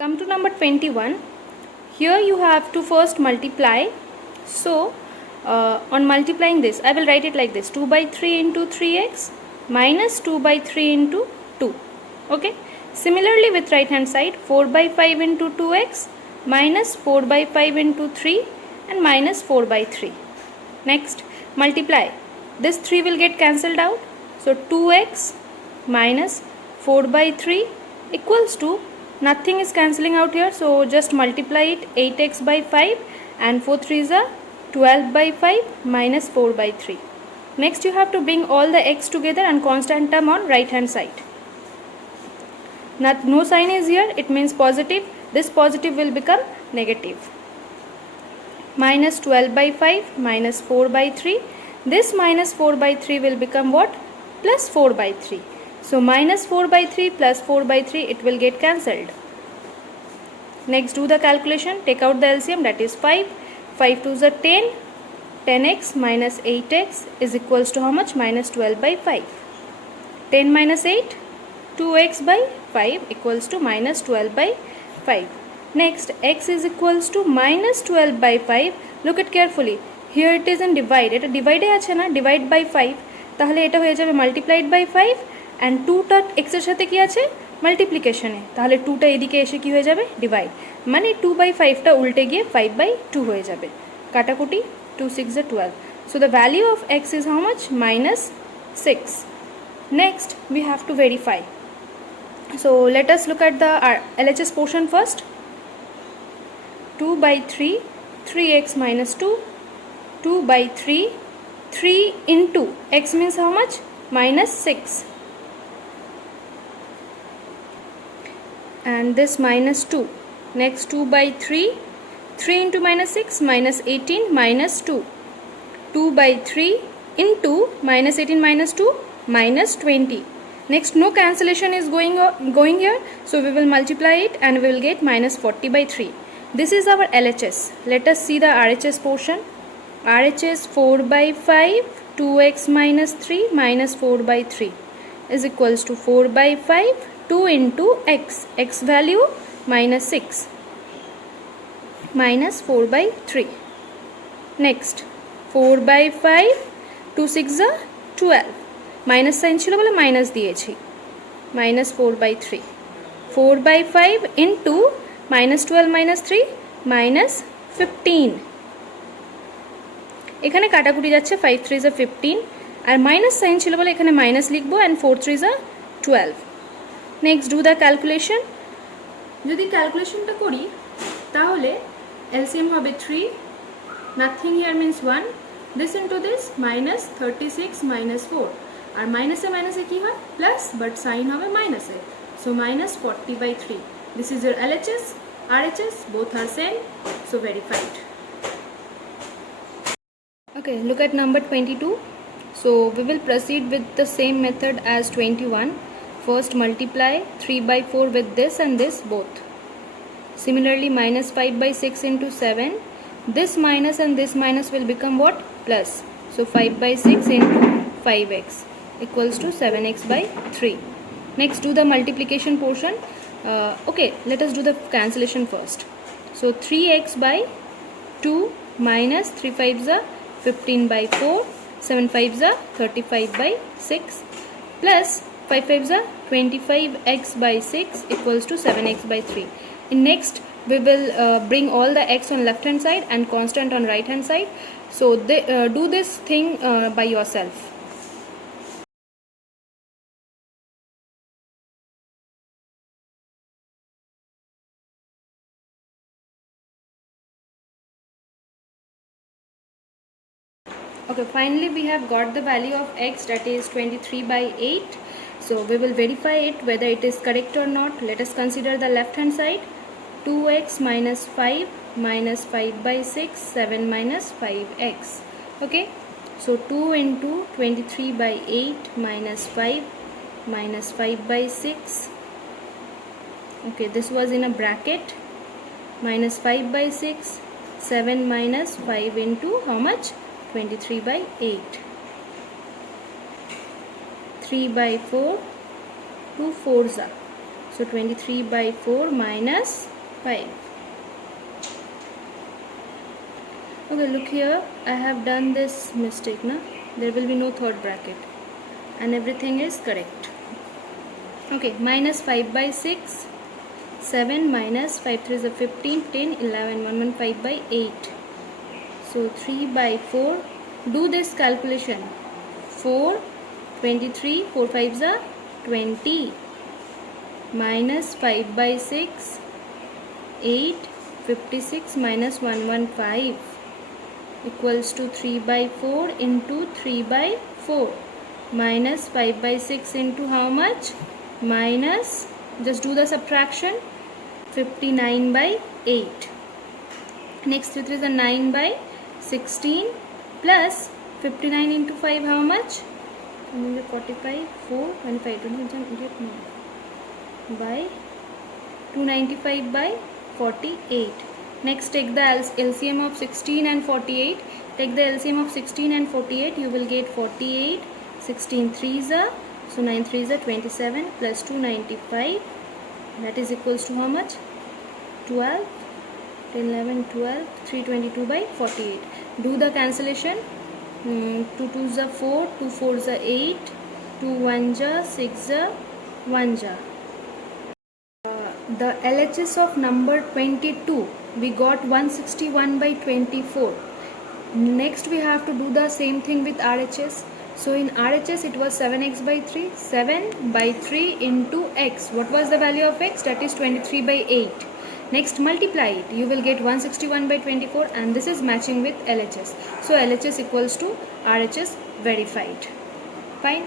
Come to number 21. Here you have to first multiply. So on multiplying this, I will write it like this: 2 by 3 into 3x minus 2 by 3 into 2. Okay. Similarly with right hand side, 4 by 5 into 2x minus 4 by 5 into 3 and minus 4 by 3. Next, multiply. This 3 will get cancelled out. So 2x minus 4 by 3 equals to, nothing is cancelling out here, so just multiply it, 8x by 5 and 4 3s are 12 by 5 minus 4 by 3. Next you have to bring all the x together and constant term on right hand side. No sign is here, it means positive. This positive will become negative. Minus 12 by 5 minus 4 by 3. This minus 4 by 3 will become what? Plus 4 by 3. So minus 4 by 3 plus 4 by 3, it will get cancelled. Next do the calculation, take out the LCM, that is 5. 5 2s are 10. 10x minus 8x is equals to how much? Minus 12 by 5. 10 minus 8, 2x by 5 equals to minus 12 by 5. Next, x is equals to minus 12 by 5. Look at carefully. Here it is in divide. Eta divide আছে না, divide by 5. তাহলে এটা হয়ে যাবে multiplied by 5 and 2টা x এর সাথে কি আছে? Multiplication এ। তাহলে 2টা এদিকে এসে কি হয়ে যাবে? Divide। মানে 2 by 5টা উল্টে গিয়ে 5 by 2 হয়ে যাবে। কাটাকুটি 2 6 are 12. So the value of x is how much? Minus 6. Next, we have to verify. So let us look at the LHS portion first. 2 by 3, 3x minus 2, 2 by 3, 3 into x means how much? Minus 6. And this minus 2. Next 2 by 3, 3 into minus 6, minus 18 minus 2. 2 by 3 into minus 18 minus 2, minus 20. Next, no cancellation is going here, so we will multiply it and we will get minus 40 by 3. This is our LHS. Let us see the RHS portion. RHS 4 by 5, 2x minus 3 minus 4 by 3 is equals to 4 by 5, 2 into x. X value minus 6 minus 4 by 3. Next, 4 by 5, 2 6 are 12. Minus sign ছিল বলে minus দিয়েছি, minus 4 by 3. 4 by 5 into minus 12 minus 3 minus 15. এখানে কাটাকুটি যাচ্ছে, 5 3s are 15 R minus sign ছিল বলে এখানে minus লিখবো and 4 3s are 12. Next do the calculation. যদি ক্যালকুলেশনটা করি তাহলে LCM হবে 3, nothing here means 1, this into this minus 36 minus 4 আর মাইনাসে মাইনাসে কি হয়? প্লাস, বাট সাইন হবে মাইনাসে, so minus 40 by 3. This is your LHS, RHS, both are same, so verified. Okay, look at number 22. So we will proceed with the same method as 21. First multiply 3 by 4 with this and this both. Similarly minus 5 by 6 into 7. This minus and this minus will become what? Plus. So 5 by 6 into 5x equals to 7x by 3. Next do the multiplication portion. Okay, let us do the cancellation first. So 3x by 2 minus 3 5s are 15 by 4, 7 5s are 35 by 6 plus 5 5s are 25x by 6 equals to 7x by 3. In next we will bring all the x on left hand side and constant on right hand side. So do this thing by yourself. Okay, finally we have got the value of x, that is 23 by 8. So we will verify it whether it is correct or not. Let us consider the left hand side. 2x minus 5 minus 5 by 6, 7 minus 5x. Okay, so 2 into 23 by 8 minus 5 by 6. Okay, this was in a bracket. Minus 5 by 6, 7 minus 5 into how much? 23 by 8. 3 by 4, 2 4s are. So So 23 by 4 minus 5. Okay, look here, I have done this mistake, na? There will be no third bracket and everything is correct. Okay, minus 5 by 6, 7 minus 5 3 is a 15, 10, 11, 1 1 5 by 8. So 3 by 4, do this calculation. 4, 23, 4 5s are 20, minus 5 by 6, 8, 56 minus 115 equals to 3 by 4 into 3 by 4, minus 5 by 6 into how much? Minus, just do the subtraction, 59 by 8. Next 3 is a 9 by 16 plus 59 into 5 how much? 45, 4, 25, 28 by 295 by 48. Next take the LCM of 16 and 48. Take the LCM of 16 and 48, you will get 48, 16 3s are, so 9 3s are 27 plus 295, that is equals to how much? 12, 10, 11, 12, 322 by 48. Do the cancellation. 2 2s are 4, 2 4s are 8, 2 1s are 6 are 1s are. The LHS of number 22, we got 161 by 24. Next we have to do the same thing with RHS. So in RHS it was 7x by 3, 7 by 3 into x. What was the value of x? That is 23 by 8. Next multiply it, you will get 161 by 24 and this is matching with LHS. So LHS equals to RHS verified. Fine.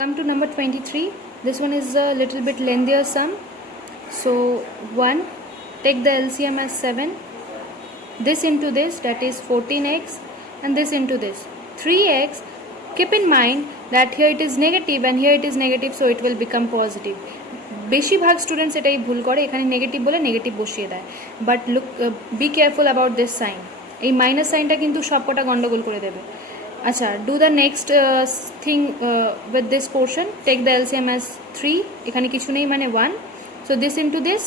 Come to number 23. This one is a little bit lengthier sum. So 1, take the LCM as 7, this into this, that is 14x, and this into this 3x. Keep in mind that here it is negative and here it is negative, so it will become positive. বেশিরভাগ students এটাই ভুল করে, এখানে negative বলে negative বসিয়ে দেয়, but look be careful about this sign. এই minus সাইনটা কিন্তু সবকটা গন্ডগোল করে দেবে। আচ্ছা, do the next thing with this portion. Take the LCM as 3, এখানে কিছু নেই মানে 1, so this into this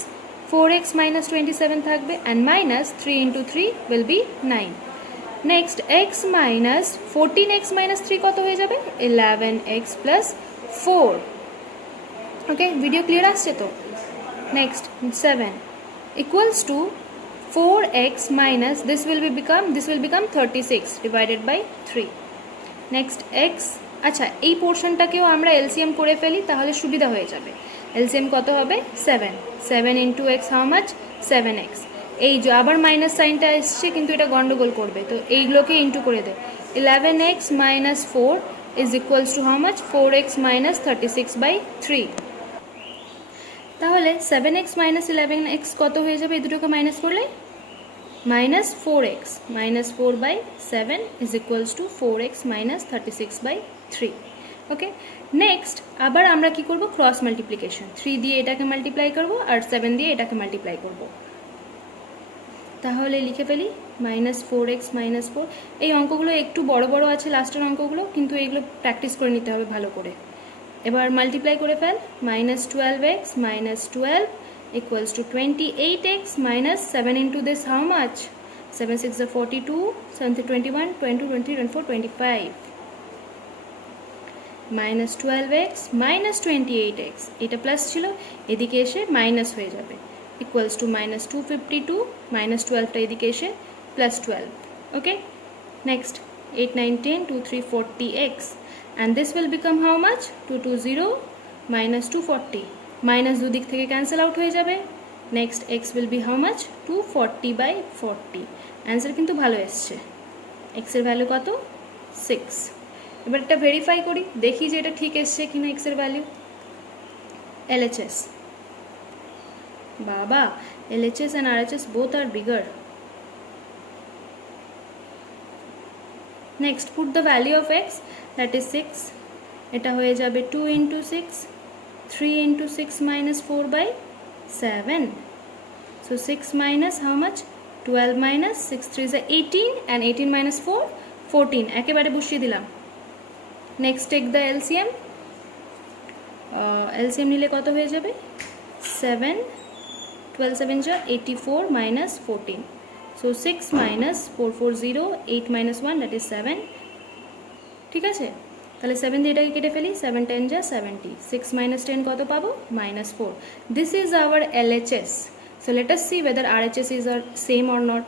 4x minus 27 থাকবে and minus 3 into 3 will be 9. Next x minus 14x minus 3 কত হয়ে যাবে? 11x plus 4. Okay, video clear আসছে তো? Next 7 equals to 4x minus this will become 36 divided by 3. Next x, আচ্ছা এই পোর্শনটাকেও আমরা LCM করে ফেলি তাহলে সুবিধা হয়ে যাবে। এলসিএম কত হবে? 7, 7 into x how much? 7x. এই যে আবার মাইনাস সাইনটা এসছে কিন্তু এটা গন্ডগোল করবে, তো এইগুলোকে ইন্টু করে দে। 11x minus 4 is equals to how much? 4x minus 36 by 3. তাহলে 7x minus 11x কত হয়ে যাবে এই দুটোকে মাইনাস করলে? minus 4x minus 4 by 7 is equals to 4x minus 36 by 3. Okay, next আবার আমরা কি করব? Cross multiplication. 3 দিয়ে এটাকে মাল্টিপ্লাই করব আর 7 দিয়ে এটাকে মাল্টিপ্লাই করব। তাহলে লিখে ফেলি minus 4x minus 4। এই অঙ্কগুলো একটু বড় বড় আছে লাস্টের অঙ্কগুলো, কিন্তু এগুলো প্র্যাকটিস করে নিতে হবে ভালো করে। এবার মাল্টিপ্লাই করে fail. minus 12x minus 12 equals to 28x minus 7 into this how much? 7 6 are 42, 7 3 21, 22, 23, 24, 25. minus 12x minus 28x, এটা প্লাস ছিল এদিকে এসে মাইনাস হয়ে যাবে, equals to minus 252 minus 12টা এদিকে এসে plus 12. Okay, next 8 9 10 2 3 40x and this will become how much? 220 minus 240, minus দুদিক থেকে ক্যান্সেল আউট হয়ে যাবে। Next x will be how much? 240 by 40. Answer কিন্তু ভালো এসছে। x এর ভ্যালু কত? 6। এবার এটা ভেরিফাই করি, দেখি যে এটা ঠিক এসছে কিনা x এর ভ্যালু। LHS, বাবা LHS and RHS both are bigger. Next put the value of x, that is 6. এটা হয়ে যাবে 2 into 6, 3 into 6 minus 4 by 7. So 6 minus how much? 12 minus 6 3 is 18 and 18 minus 4 14. একেবারে বসিয়ে দিলাম। Next take the LCM. LCM নিলে কত হয়ে যাবে? 7, 12 7 ja 84 minus 14. So 6 minus 440, 8 minus 1, that is 7. ঠিক আছে, তাহলে 7 দিয়ে এটাকে কেটে ফেলি, 7 10 যা 70, 6 minus 10 কত পাবো, -4. This is our LHS. So let us see whether RHS is same or not.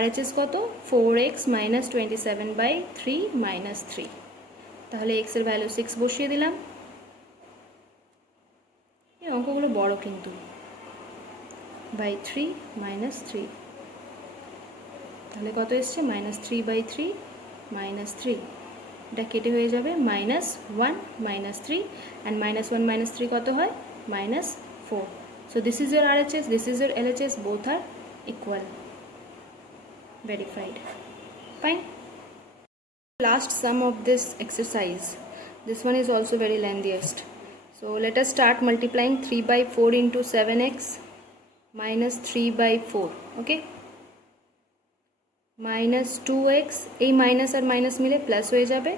RHS কত, 4x minus 27 by 3 minus 3. তাহলে x এর ভ্যালু 6 বসিয়ে দিলাম। এই অঙ্কগুলো বড় কিন্তু, by 3 minus 3, তাহলে কত এসছে, -3 by 3 minus 3, এটা কেটে হয়ে যাবে -1 minus 3, and -1 minus 3 কত হয়, -4. So this is your RHS, this is your LHS, both are equal. Verified. Fine. Last sum of this exercise. This one is also very lengthiest. So let us start multiplying 3 by 4 into 7x minus 3 by 4. Okay. Minus 2x, এই minus আর minus মিলে plus হয়ে যাবে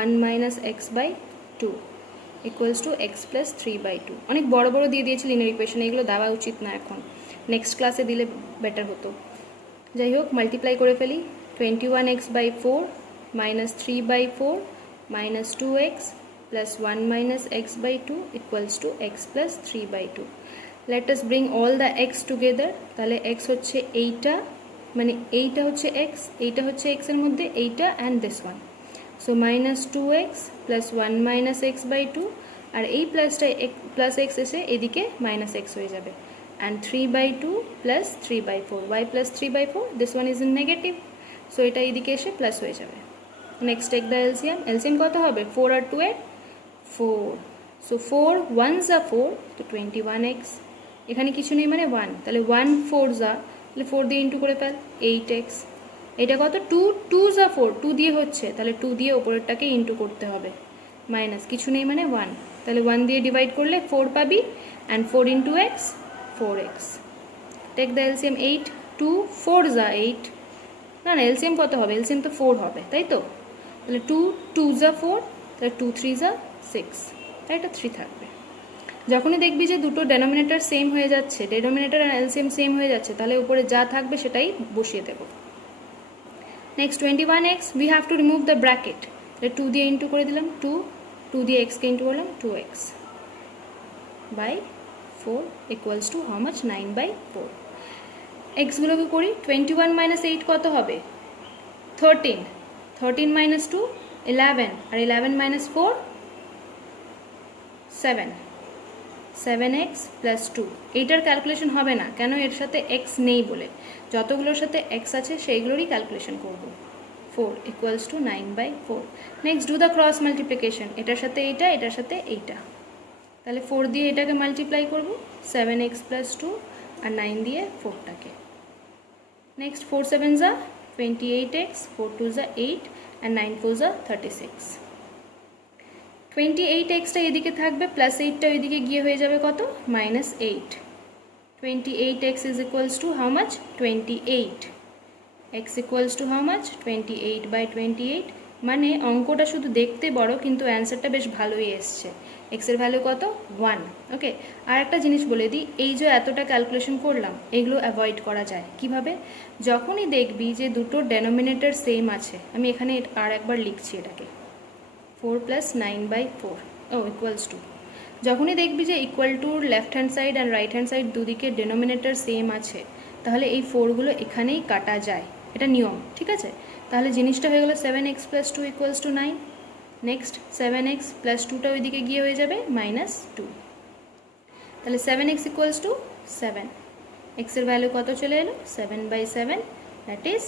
1 minus x by 2 equals to x plus 3 by 2. অনেক বড় বড় দিয়ে দিয়েছি linear equation, এগুলো দেওয়া উচিত না এখন, নেক্সট ক্লাসে দিলে বেটার হতো। যাই হোক, মাল্টিপ্লাই করে ফেলি, 21x by 4 minus 3 by 4 minus 2x plus 1 minus x by 2 equals to x plus 3 by 2. Let us bring all the x together. তাহলে x হচ্ছে এইটা, মানে এইটা হচ্ছে x, এইটা হচ্ছে x এর মধ্যে এইটা, and this one. So minus 2x plus 1 minus x by 2, আর এই প্লাসটা প্লাস x এসে এদিকে মাইনাস x হয়ে যাবে, and 3 by 2 plus 3 by 4. y plus 3 by 4, this one is in negative, so এটা এদিকে এসে প্লাস হয়ে যাবে। Next take the LCM. LCM কত হবে, 4 আর 2 এর 4, so 4 1s are 4, তো 21x, এখানে কিছু নেই মানে 1, তাহলে 1 4s are, তাহলে 4 দিয়ে ইন্টু করে ফেল, 8x, এটা কত, 2 2s are 4, 2 দিয়ে হচ্ছে, তাহলে 2 দিয়ে ওপরেরটাকে ইন্টু করতে হবে, মাইনাস কিছু নেই মানে 1, তাহলে 1 দিয়ে ডিভাইড করলে 4 পাবি, and 4 into x 4x. Take the LCM, 8 2 4s are 8, না না এলসিএম কত হবে, এলসিএম তো 4 হবে, তাই তো, তাহলে 2 2s are 4, তাহলে 2 3s are 6, তাই এটা 3 থাকবে। যখনই দেখবি যে দুটো ডেনোমিনেটর সেম হয়ে যাচ্ছে, ডেনোমিনেটর আর এলসিএম সেম হয়ে যাচ্ছে, তাহলে উপরে যা থাকবে সেটাই বসিয়ে দেব। Next 21x, we have to remove the bracket, তাহলে 2 দিয়ে ইন্টু করে দিলাম, 2 দিয়ে এক্সকে ইন্টু করলাম, 2x by 4 equals to how much, 9 by 4. এক্সগুলোকে করি, 21 minus 8 কত হবে, 13, 13 minus 2 11, আর 11 minus 4 7, 7x plus 2. এইটার ক্যালকুলেশন হবে না, কেন, এর সাথে x নেই বলে, যতগুলোর সাথে x আছে সেইগুলোরই ক্যালকুলেশন করব। 4 equals to 9 by 4. Next do the cross multiplication, এটার সাথে এইটা, এটার সাথে এইটা, তাহলে 4 দিয়ে এটাকে মাল্টিপ্লাই করব, 7x plus 2, আর 9 দিয়ে 4টাকে। Next 4 7s are 28x, 4 2s are 8, and 9 4s are 36. 28xটা এদিকে থাকবে, প্লাস 8টা ওইদিকে গিয়ে হয়ে যাবে কত, -8. 28x is equals to how much, 28. x equals to how much, 28 by 28, মানে অঙ্কটা শুধু দেখতে বড় কিন্তু অ্যান্সারটা বেশ ভালোই এসছে। x এর ভ্যালু কত, 1। ওকে, আর একটা জিনিস বলে দিই, এই যে এতটা ক্যালকুলেশন করলাম, এগুলো অ্যাভয়েড করা যায় কিভাবে, যখনই দেখবি যে দুটো ডেনোমিনেটর সেম আছে, আমি এখানে আর একবার লিখছি এটাকে, 4 plus 9 by 4 ইকুয়ালস টু, যখনই দেখবি যে equal tour left hand side and right hand side দুদিকে ডেনোমিনেটর সেম আছে, তাহলে এই 4গুলো এখানেই কাটা যায়, এটা নিয়ম, ঠিক আছে। তাহলে জিনিসটা হয়ে গেলো 7x plus 2 equals to 9. Next 7x plus 2টা ওইদিকে গিয়ে হয়ে যাবে -2, তাহলে 7x equals to 7. x এর ভ্যালু কত চলে এলো, 7 by 7, দ্যাট ইজ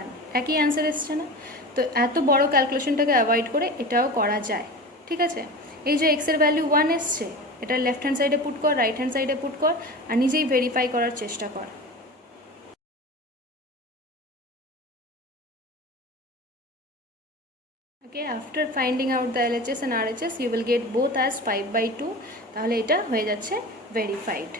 1. একই অ্যান্সার এসছে না, তো এত বড় ক্যালকুলেশনটাকে অ্যাভয়েড করে এটাও করা যায়, ঠিক আছে। এই যে x এর ভ্যালু 1 এসছে, এটা লেফট হ্যান্ড সাইডে পুট কর, রাইট হ্যান্ড সাইডে পুট কর, আর নিজেই ভেরিফাই করার চেষ্টা কর। Okay, after finding out the LHS and RHS you will get both as 5 by 2, তাহলে এটা হয়ে যাচ্ছে ভেরিফাইড।